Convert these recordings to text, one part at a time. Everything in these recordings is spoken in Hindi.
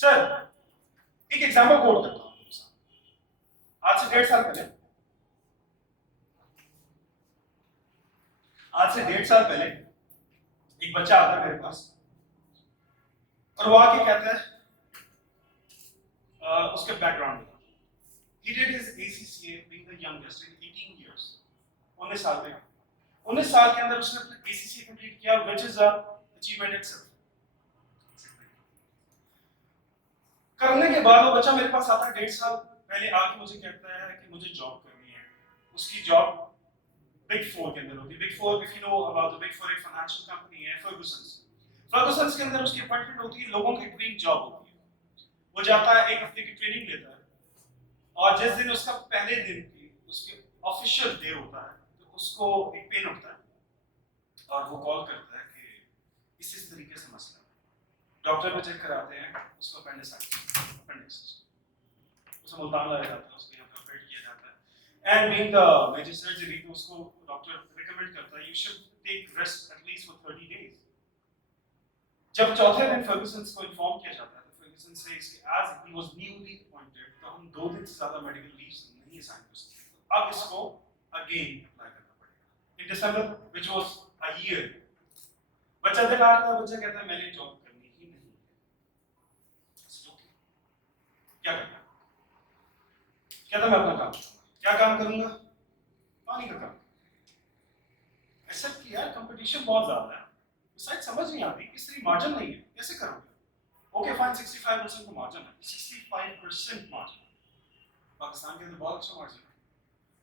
सर एक एग्जाम्पल कोट करता हूँ। आज से 1.5 साल पहले एक बच्चा आता है मेरे पास और वो आके कहता है उसके बैकग्राउंड में he did his ACCA being the youngest in 18 years 19 साल में 19 साल के अंदर उसने अपना ACCA कंप्लीट किया which is a achievement itself। करने के बाद वो बच्चा मेरे पास आता है 1.5 साल पहले आके मुझे कहता है कि मुझे जॉब करनी है। उसकी जॉब बिग 4 के अंदर होती है। Big 4 if you know about the big 4 एक फाइनेंशियल कंपनी है फर्गुसन्स के अंदर उसकी अपॉइंटमेंट होती है, लोगों की ड्रीम जॉब होती है। वो जाता है, 1 हफ्ते की ट्रेनिंग लेता है और जिस दिन उसका पहले दिन की उसके ऑफिशियल डे होता है तो उसको एक पेन उठता है और वो कॉल करता है कि इस तरीके से मसला है। डॉक्टर को चेक कराते हैं, उसको अपेंडिक्स उसे मुल्तान लाया जाता है, उसको यहाँ पे ऑपरेट किया जाता है। And being the major surgery तो उसको डॉक्टर रिकमेंड करता है you should take rest at least for 30 days. जब चौथे दिन फर्गुसन को इन्फॉर्म किया जाता है तो फर्गुसन से as he was newly appointed तो हम 2 दिन से ज्यादा मेडिकल लीव नहीं असाइन कर सकते। अब इसको अगेन अप्लाई करना पड़ेगा इन दिसंबर व्हिच वाज अ ईयर। बच्चा बेकार था, बच्चा कहता है मैंने जॉब करनी ही नहीं है। क्या करना? कहता मैं अपना काम करूंगा। क्या काम करूंगा? पानी का काम। ऐसा कि यार कंपटीशन बहुत ज्यादा है, साइड समझ नहीं आती, किस तरह मार्जिन नहीं है, कैसे करोगे? ओके फाइन 65% का मार्जिन है, 65% मार्जिन पाकिस्तान के अंदर बहुत अच्छा मार्जिन है।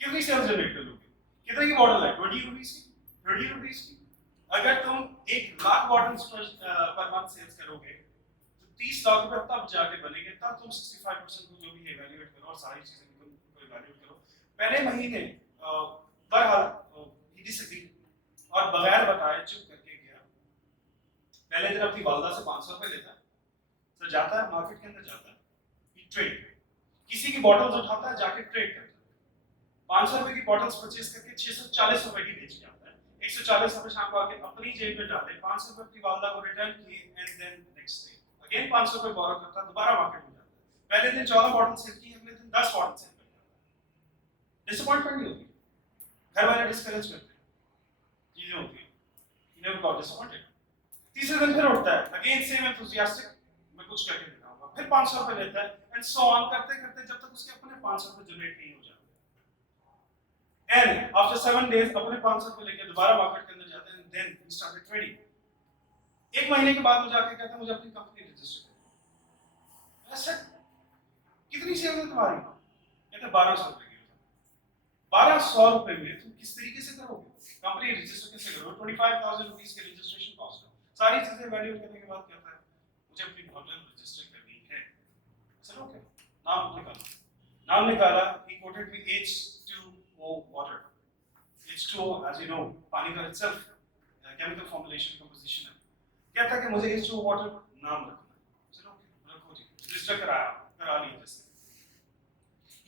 कितनी सेल्स जनरेट कर लोगे? कितने की बॉटल है? 20 रुपीस की, 30 रुपीस की। अगर तुम 1 lakh bottles per month sales करोगे तो 30 लाख रुपए तब जाके बनेंगे, तब तुम 65% को जो भी इवैल्यूएट करो और सारी चीजें को इवैल्यूएट करो। पहले महीने बहरहाल ही डिसएग्री और बगैर बताए चुप करके गया। पहले दिन अपनी वालदा से 500 रुपए लेता है, तो जाता है मार्केट के अंदर, जाता है ट्रेड, किसी की बॉटल्स उठाता है, जाके ट्रेड करता है। 500 रुपए की बॉटल्स परचेज करके 640 रुपए की बेच के आता है। 140 रुपए शाम को आके अपनी जेब में डाले, 500 रुपए अपनी वालदा को रिटर्न किए and then next day again 500 रुपए बोरो करता है, दोबारा मार्केट में जाता है। पहले दिन 14 बॉटल सेल की, अगले दिन 10 बॉटल सेल कर जाता है। डिसअपॉइंटमेंट नहीं होती, घर वाले डिस्करेज करते हैं, चीजें होती हैं, ही नेवर गॉट डिसअपॉइंटेड। तीसरे दिन फिर उठता है, अगेन सेम एंथुसियास्टिक, मैं कुछ करके दिखाऊंगा, फिर 500 रुपए लेता है एंड सो ऑन करते करते जब तक उसके अपने 500 रुपए जनरेट नहीं हो जाते। एंड आफ्टर 7 डेज अपने 500 रुपए लेके दोबारा मार्केट के अंदर जाते हैं, देन ही स्टार्टेड ट्रेडिंग। 1 महीने के बाद वो जाके कहता है मुझे अपनी कंपनी रजिस्टर करनी है। ऐसा कितनी सेल है तुम्हारी? कहते 1200 रुपए की। 1200 रुपए में तुम किस तरीके से करोगे? कंपनी रजिस्टर कैसे करोगे? 25,000 रुपीस की रजिस्ट्रेशन कॉस्ट है। सारी चीजें वैल्यूएट करने के बाद कहता है मुझे अपनी होटल रजिस्टर करनी है। चलो ओके, नाम निकाला, he quoted me H2O water। H2O as you know पानी का itself केमिकल फॉर्मुलेशन कंपोजिशन है। कहता है कि मुझे H2O वाटर नाम रखना है। चलो ओके रखो जी, रजिस्टर करा लिया जैसे।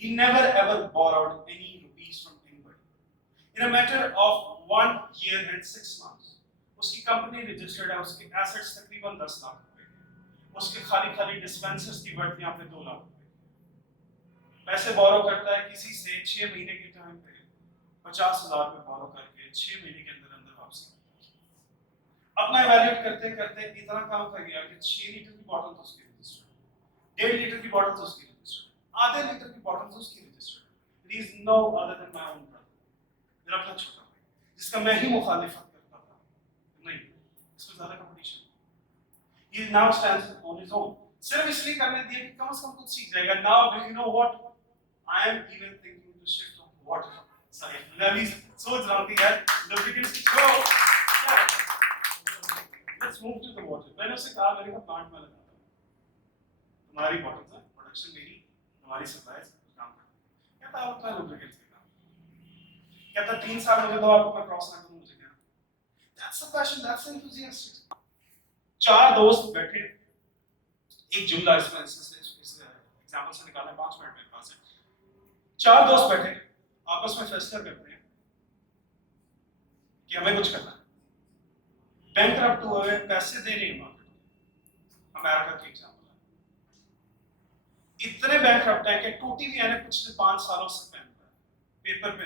He never ever borrowed any rupees from anybody. In a matter of 1 year and 6 months, उसकी कंपनी रजिस्टर्ड है, उसके एसेट्स तकरीबन 10 लाख रुपए हैं। उसके खाली डिस्पेंसर्स की वर्थ यहाँ पे 2 लाख रुपए। पैसे बोरो करता है किसी से 6 महीने के टाइम पे 50,000 रुपए बोरो करके 6 महीने के अंदर वापसी अपना इवैल्यूएट करते करते इतना काम कर गया कि 6 लीटर की बॉटल तो उसकी रजिस्टर्ड, 1.5 लीटर की बॉटल तो उसकी रजिस्टर्ड, आधे लीटर की बॉटल तो उसकी registered. It is no other than my own brother, मेरा अपना छोटा भाई जिसका मैं ही मुखालिफत करता था। नहीं, इसमें ज्यादा competition. he now stands on his own। सिर्फ इसलिए करने दिया कि कम से कम कुछ सीख जाएगा। now do you know what I am even thinking to shift on water side। मैं भी सोच रहा हूँ कि यार lubricants की छोड़ो, let's move to the water। मैंने उससे कहा मेरे का प्लांट में लगाता हूँ, तुम्हारी बॉटल से प्रोडक्शन मेरी, तुम्हारी सप्लाई से काम करता हूँ। कहता है अपना lubricants का काम। कहता 3 साल मुझे दो, आपको मैं क्रॉस ना करूँ, मुझे क्या? that's the passion, that's the enthusiasm। 4 दोस्त बैठे, एक जुमला इसमें इस एग्जांपल से निकालना है, 5 मिनट मेरे पास है। 4 दोस्त बैठे आपस में फैसला करते हैं कि हमें कुछ करना है। बैंकरप्ट हुए, पैसे दे रहे हैं मार्केट, अमेरिका की एग्जांपल है। इतने बैंकक्रप्ट हैं कि टूटी हुई है पिछले 5 सालों से पहन रहा है, पेपर पे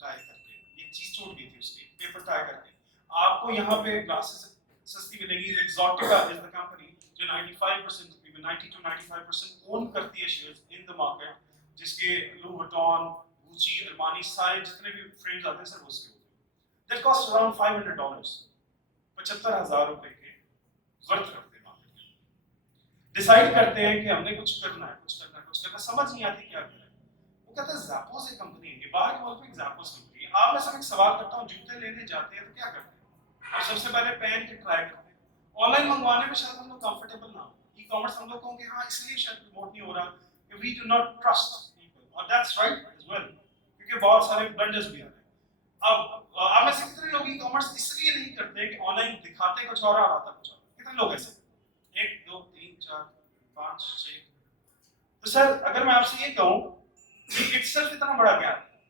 टाई करके, ये चीज टूट गई थी उसकी, पेपर टाई करके। आपको यहाँ पे ग्लासेस सस्ती मिलेगी। एक्सोटिका इज द कंपनी जो 95% तकरीबन 90 to 95% ओन करती है शेयर्स इन द मार्केट, जिसके लुई वुइटन, गुची, अरमानी सारे जितने भी फ्रेम्स आते हैं सर उसके होते हैं। दैट कॉस्ट अराउंड $500, 75,000 रुपए के वर्थ रखते हैं मार्केट में। डिसाइड करते हैं कि हमने कुछ करना है, कुछ करना है, कुछ करना है, समझ नहीं आती क्या करें। वो कहता है ज़ापोस एक कंपनी है, बाहर के मुल्क में ज़ापोस कंपनी है। आप में से एक सवाल करता हूँ, जूते लेने जाते हैं तो क्या करते हैं? आप सबसे पहले पहन के ट्राई करते हैं। ऑनलाइन मंगवाने में शायद हम लोग कंफर्टेबल ना हो, ई कॉमर्स हम लोग कहोगे हाँ इसलिए शायद प्रमोट नहीं हो रहा कि we do not trust people, और दैट्स राइट एज वेल, क्योंकि बहुत सारे ब्लंडर्स भी आ रहे हैं। अब आप में से कितने लोग ई कॉमर्स इसलिए नहीं करते कि ऑनलाइन दिखाते कुछ और आता कुछ और? कितने लोग ऐसे? 1 2 3 4 5 6। तो सर अगर मैं आपसे ये कहूं कि इटसेल्फ इतना बड़ा गैप है,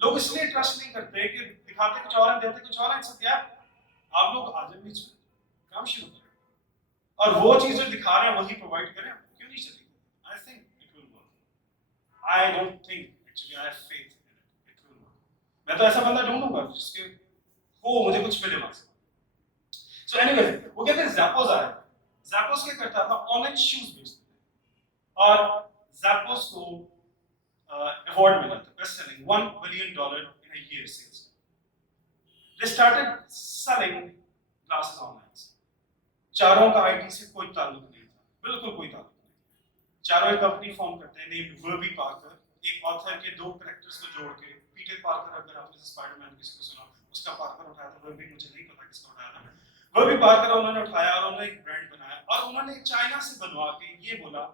लोग इसलिए ट्रस्ट नहीं करते कि दिखाते कुछ और है देते कुछ और है। It's a gap. आप लोग आ जाए बीच में, काम शुरू करें और वो चीज जो दिखा रहे हैं वही प्रोवाइड करें। क्यों नहीं चलेगी? I think it will work. I don't think actually, I have faith in it, it will work. मैं तो ऐसा बंदा ढूंढूंगा जिसके हो मुझे कुछ मिले वहां से। सो एनीवे, वो कहते हैं ज़ापोस आया। ज़ापोस क्या करता था? ऑनलाइन शूज बेचता था, और ज़ापोस को अवार्ड मिला था, best selling $1 billion in a year sales. They started selling classes online. चारों का आईटी से कोई ताल्लुक नहीं था, बिल्कुल कोई ताल्लुक नहीं। चारों एक कंपनी फॉर्म करते हैं नेम्ड वर्बी पार्कर, एक ऑथर के 2 कैरेक्टर्स को जोड़ के। पीटर पार्कर, अगर आपने स्पाइडरमैन किसको सुना, उसका पार्कर उठाया था, वर्बी मुझे नहीं पता किसका उठाया था। वर्बी पार्कर उन्होंने उठाया और उन्होंने एक ब्रांड बनाया, और उन्होंने चाइना से बनवा के ये बोला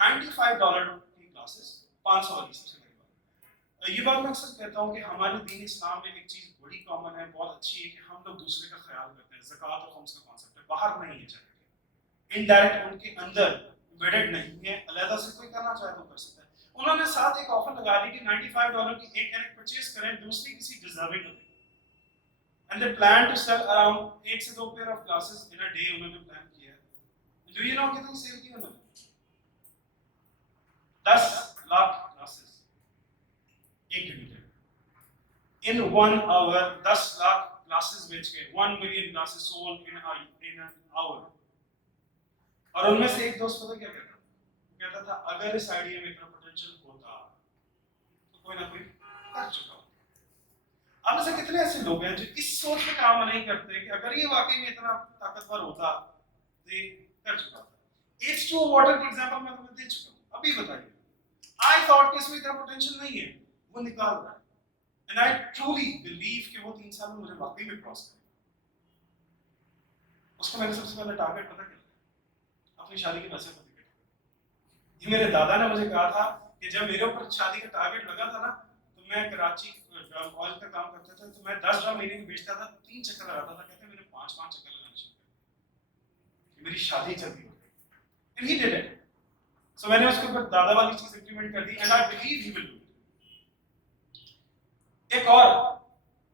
$95 की क्लासेस, 500 वाली सबसे महंगी बात। ये बात मैं अक्सर कहता हूँ कि हमारे दीन इस्लाम में एक चीज बड़ी कॉमन है, बहुत अच्छी है, कि हम लोग दूसरे का ख्याल करते हैं। ज़कात और खम्स का कॉन्सेप्ट है, बाहर नहीं है चैरिटी, इनडायरेक्ट उनके अंदर वेडेड नहीं है, अलग से कोई करना चाहे तो कर सकता है। उन्होंने साथ एक ऑफर लगा दी कि $95 की एक कैरेक्ट परचेज करें, दूसरी किसी डिजर्विंग को दें। And they plan to sell around 1 से 2 pair of glasses in a day. उन्होंने प्लान किया। डू यू नो कितनी सेल की उन्होंने? 10 लाख ग्लासेस एक घंटे in 1 hour। 10 लाख ग्लासेस बेच के 1 million glasses sold in an hour। और उनमें से एक दोस्त पता क्या कहता था? कहता था अगर इस आइडिया में इतना पोटेंशियल होता तो कोई ना कोई कर चुका होता। आप में से कितने ऐसे लोग हैं जो इस सोच पे काम नहीं करते कि अगर ये वाकई में इतना ताकतवर होता तो ये कर चुका होता। H2O वाटर की एग्जांपल मैं तुम्हें दे चुका हूं, अभी बताइए। आई थॉट कि इसमें इतना पोटेंशियल नहीं है, वो निकाल रहा है। And I truly believe कि वो 3 साल में मुझे वाकई में क्रॉस करेगा। उसका मैंने सबसे पहले टारगेट पता क्या? अपनी शादी के पैसे पर टिकट। ये मेरे दादा ने मुझे कहा था कि जब मेरे ऊपर शादी का टारगेट लगा था ना, तो मैं कराची ऑयल का काम करता था, तो मैं 10 ड्रम महीने में बेचता था, 3 चक्कर लगाता था। कहते मेरे 5-5 चक्कर लगाने शुरू, मेरी शादी जल्दी हो गई। And he did it. So मैंने उसके ऊपर दादा वाली चीज इंप्लीमेंट कर दी, and I believe he will do it. एक और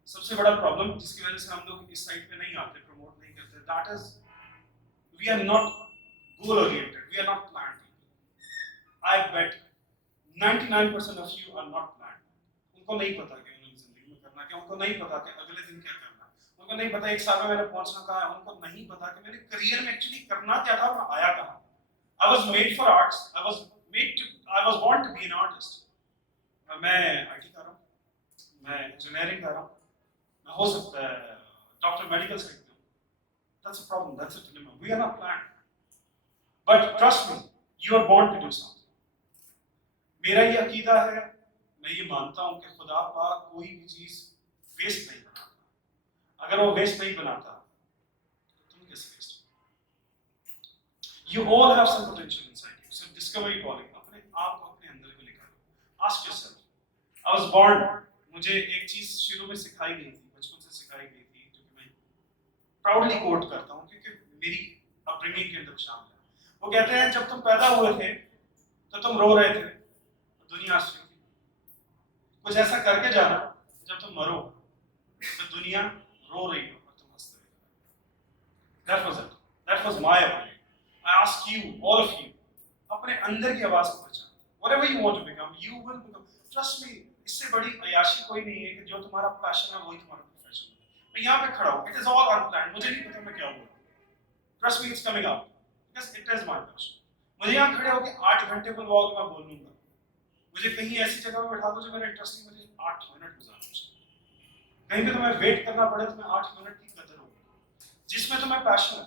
सबसे बड़ा प्रॉब्लम जिसकी वजह से हम लोग इस साइड पे नहीं आते, प्रमोट नहीं करते, that is we are not goal oriented, we are not plan people. I bet 99% of you are not plan. उनको नहीं पता कि उन्हें जिंदगी में करना क्या, उनको नहीं पता कि अगले दिन क्या करना, उनको नहीं पता 1 साल में मैंने पहुंचना कहाँ है, उनको नहीं पता कि मेरे करियर में एक्चुअली करना क्या था, मैं आया कहाँ। I was made for arts, I was born to be an artist। मैं आईटी कर रहा हूँ, मैं इंजीनियरिंग कर रहा हूँ, मैं हो सकता है डॉक्टर मेडिकल साइड में। That's a problem, that's a dilemma. We are not planned. But trust me, you are born to do something. मेरा ये अकीदा है, मैं ये मानता हूँ कि खुदा पाक कोई भी चीज वेस्ट नहीं बनाता। अगर वो वेस्ट नहीं बनाता तो तुम कैसे वेस्ट हो? You all have some potential inside you. So discover your calling. अपने आप को अपने अंदर को निकालो। Ask yourself. I was born, मुझे एक चीज शुरू में सिखाई गई थी, बचपन से सिखाई गई थी, जो कि मैं प्राउडली कोट करता हूँ क्योंकि मेरी अपब्रिंगिंग के अंदर शामिल है। वो कहते हैं जब तुम पैदा हुए थे तो तुम रो रहे थे, दुनिया हंस रही थी। कुछ ऐसा करके जाना जब तुम मरो तो दुनिया रो रही हो और तुम हंसते रहो। That was it. That was my opinion. I ask you, all of you, अपने अंदर की आवाज को पहचानो। Whatever you want to become, you will become. Trust me, इससे बड़ी अय्याशी कोई नहीं है कि जो तुम्हारा पैशन है वही तुम्हारा प्रोफेशन है। मैं यहाँ पे खड़ा हूँ, it is all unplanned, मुझे नहीं पता मैं क्या हूँ। Trust me, it's coming out because it is my passion. मुझे यहाँ खड़े होकर 8 घंटे को व्लॉग मैं बोल लूंगा। मुझे कहीं ऐसी जगह में बैठा दो जो मेरा इंटरेस्ट नहीं, मुझे 8 मिनट गुजारना चाहिए। कहीं पे तुम्हें वेट करना पड़े तो मैं 8 मिनट की कदर होगी। जिसमें तुम्हें पैशन है